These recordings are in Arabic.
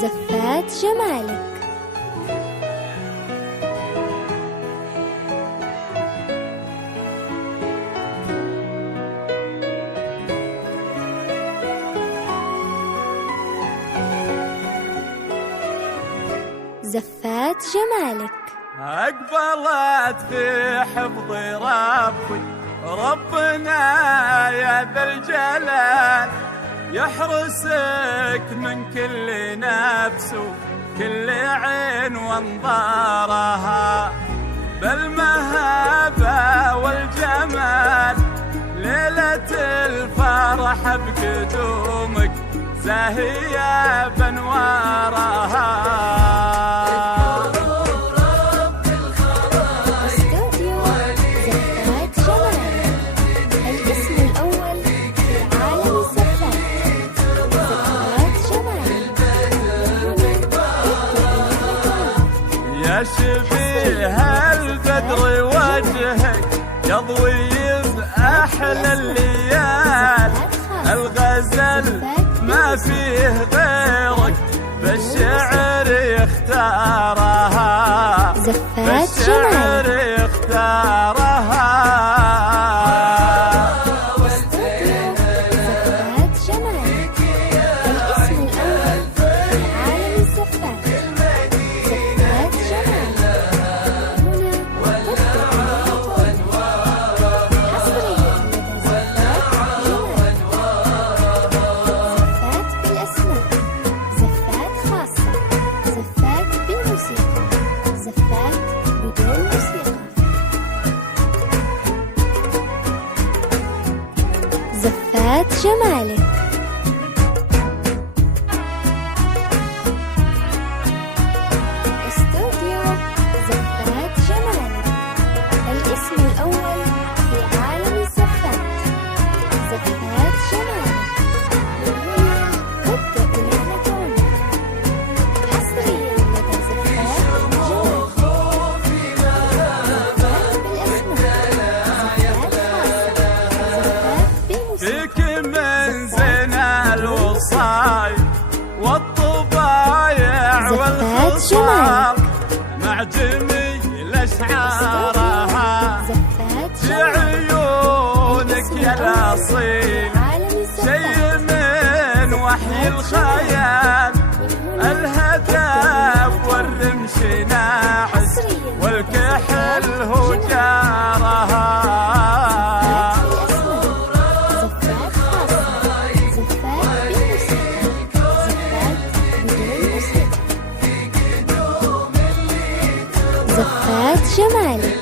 زفات جمالك. زفات جمالك. أقبلت في حفظ ربي ربنا يا ذا الجلال، يحرسك من كل نفس وكل عين وانظارها، بالمهابة والجمال ليلة الفرح بقدومك زاهية بانوارها. يا شبيه البدر وجهك يضوي بأحلى الليال، الغزل ما فيه غيرك بالشعر يختارها، بالشعر يختارها. زفات جمالك. استوديو زفات جمالك، الاسم الأول في عالم الزفات. زفات جمالك، من هنا تبدأ رحلة عمرك. حصريا لدى زفات جمالك. زفات بالأسماء، زفات خاصة، فيك من زنا الوصايا والطبايع والخصال مع جميل أشعارها، في عيونك يا الأصيل شيء من وحي الخيال، الهدف والرمش ناعس والكحل هو جارها. زفات جمالك.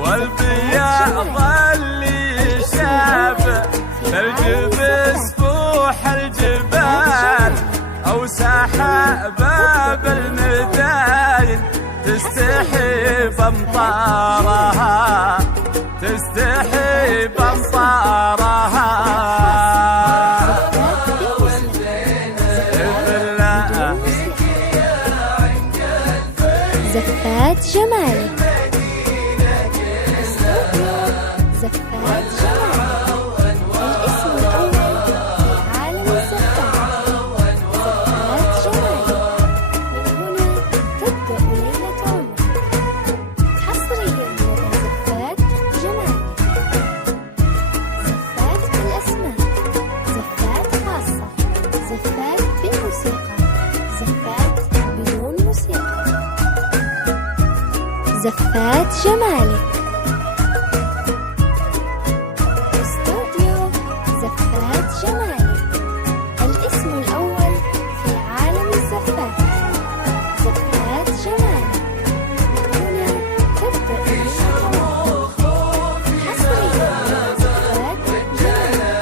والبياض اللي شافه ثلج بسفوح الجبال، أو سحاب المداين تستحي بامطارها، تستحي بامطارها. زفات جمالك. زفات جمالك، الاسم الأول في عالم الزفات. زفات جمالك، من هنا تبدأ ليلة عمرك. حصريا لدى زفات جمالك. زفات بالأسماء، زفات خاصة، زفات بالموسيقى، زفات بدون موسيقى. زفات جمالك. استوديو زفات جمالك، الاسم الأول في عالم الزفات. زفات جمالك، من هنا تبدأ رحلة عمرك. حصريا زفات جمالك.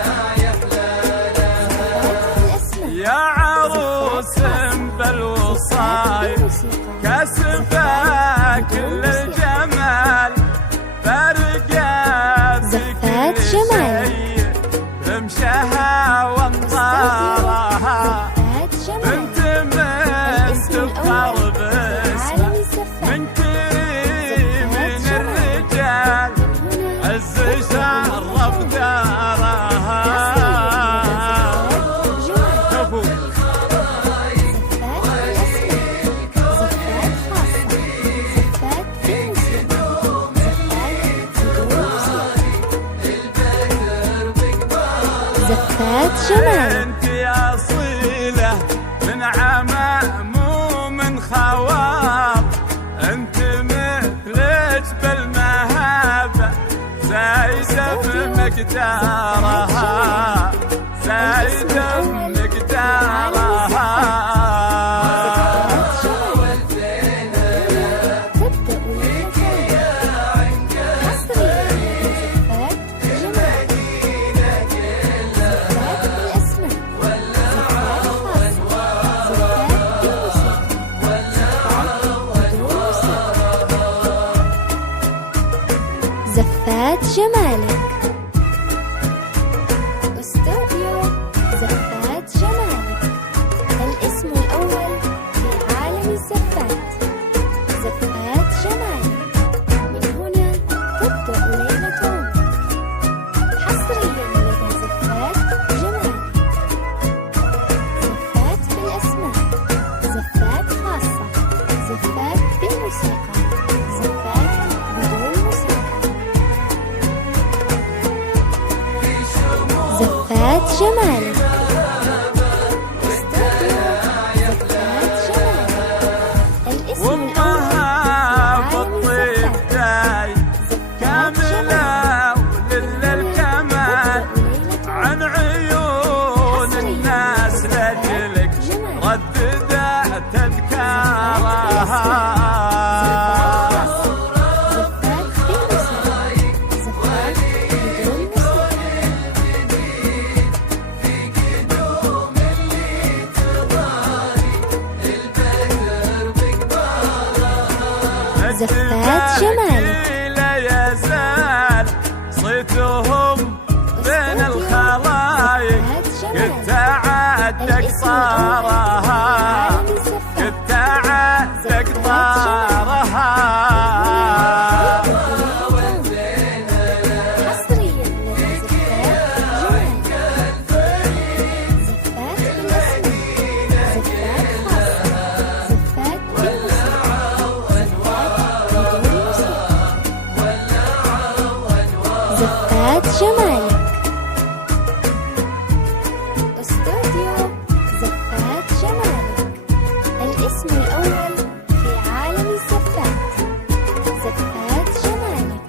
زفات بالأسماء، يا عروس بالوصايا كاسبة كل الجمال، زفات جمال. انت اصيله من عمام ومن خوار، انت مثلك بالمهابه زايده بمقدارها، زايده بمقدارها. زفات جمالك. استوديو زفات جمالك، الاسم الأول في عالم الزفات. زفات جمالك، من هنا تبدأ ليلتهم. حصريا لدى زفات جمالك. زفات بالأسماء، زفات خاصة، زفات بالموسيقى، زفات بدون موسيقى. زفات جمالك. استوديو زفات جمالك، الاسم وامها الأول في بالطيب عالم جاي الزفات. كاملة ولله الكمال، عن عيون الناس لجلك رددت اذكارها. زفات بالموسيقى، زفات بدون موسيقى. زفات جمالك. لا يزال صيتهم بين الخلايق، قد تعد اقصارها، قد تعد اقصارها. حصريا لدى زفات جمالك. زفات بالأسماء، زفات خاصة، زفات بالموسيقى، زفات بدون موسيقى. زفات جمالك. استوديو زفات جمالك، الاسم الأول في عالم الزفات. زفات جمالك،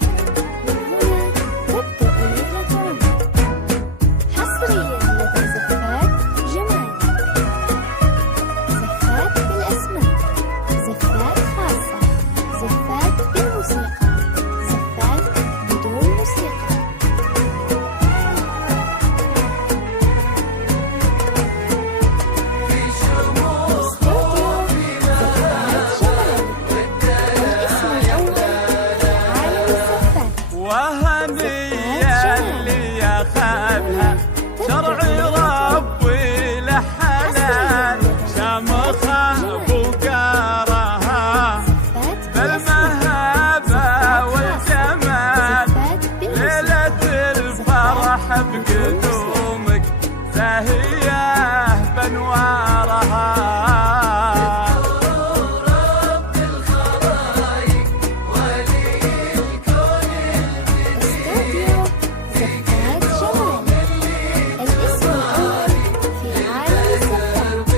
من هنا تبدأ ليلتهم. حصريا لدى زفات جمالك. زفات بالأسماء، زفات خاصة، زفات بالموسيقى، زفات بدون موسيقى. استوديو زفات جمالك، الاسم الأول في عالم الزفات. وهنيا اللي ياخذها شرعي ربي لحلال، شمخه وقارها زفات بالمهابه والجمال، ليله الفرح بقدومك زاهيه بانوارها. استوديو زفات جمالك، الاسم الأول في عالم الزفات.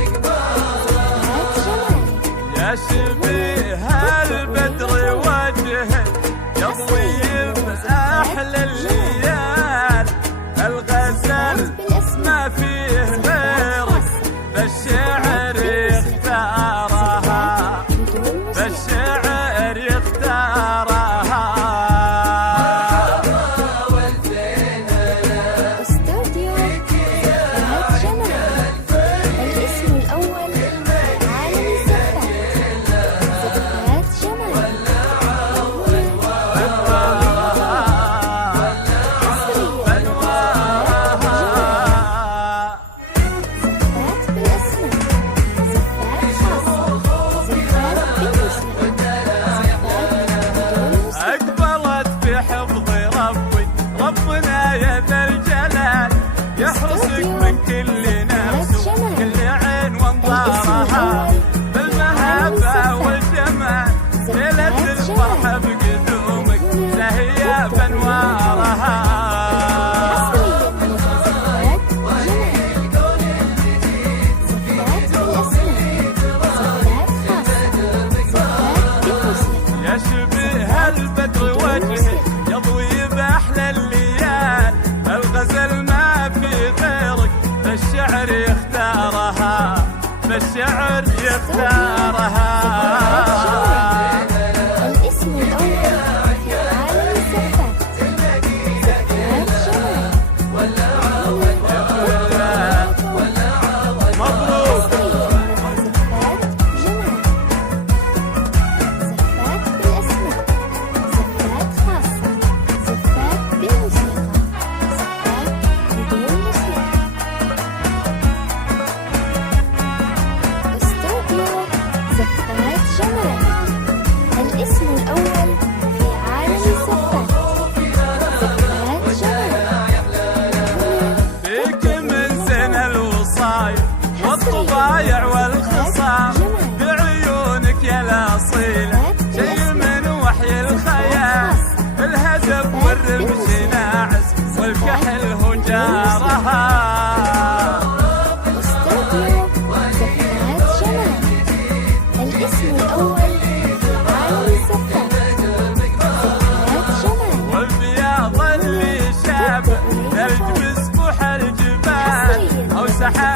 زفات جمالك. يا شبيه البدر وجهك يضوي بأحلى الليال، الغزل ما فيه غيرك بالشعر يختارها، بدون موسيقى. بالشعر يختارها. استوديو زفات جمالك، الاسم الأول في عالم الزفات. زفات جمالك، من هنا الشعر يختارها. الاسم الأول في عالم الزفات زفات جمال. مبروك. زفات جمال. زفات بالأسماء، زفات خاصة، زفات بالموسيقى، زفات بدون موسيقى. استوديو زفات جمال. الاسم الأول في عالم الزفات زفات جمال. فيك من زين الوصايا والطبايع والخصام، بعيونك يا الأصيلة شي من وحي الخيال، الهدف والرمش ناعس والكحل هو جارها. استوديو زفات جمال. الاسم الأول في عالم الزفات زفات جمال. والبياض اللي شاب ثلج مسفوح الجبال أو سحاب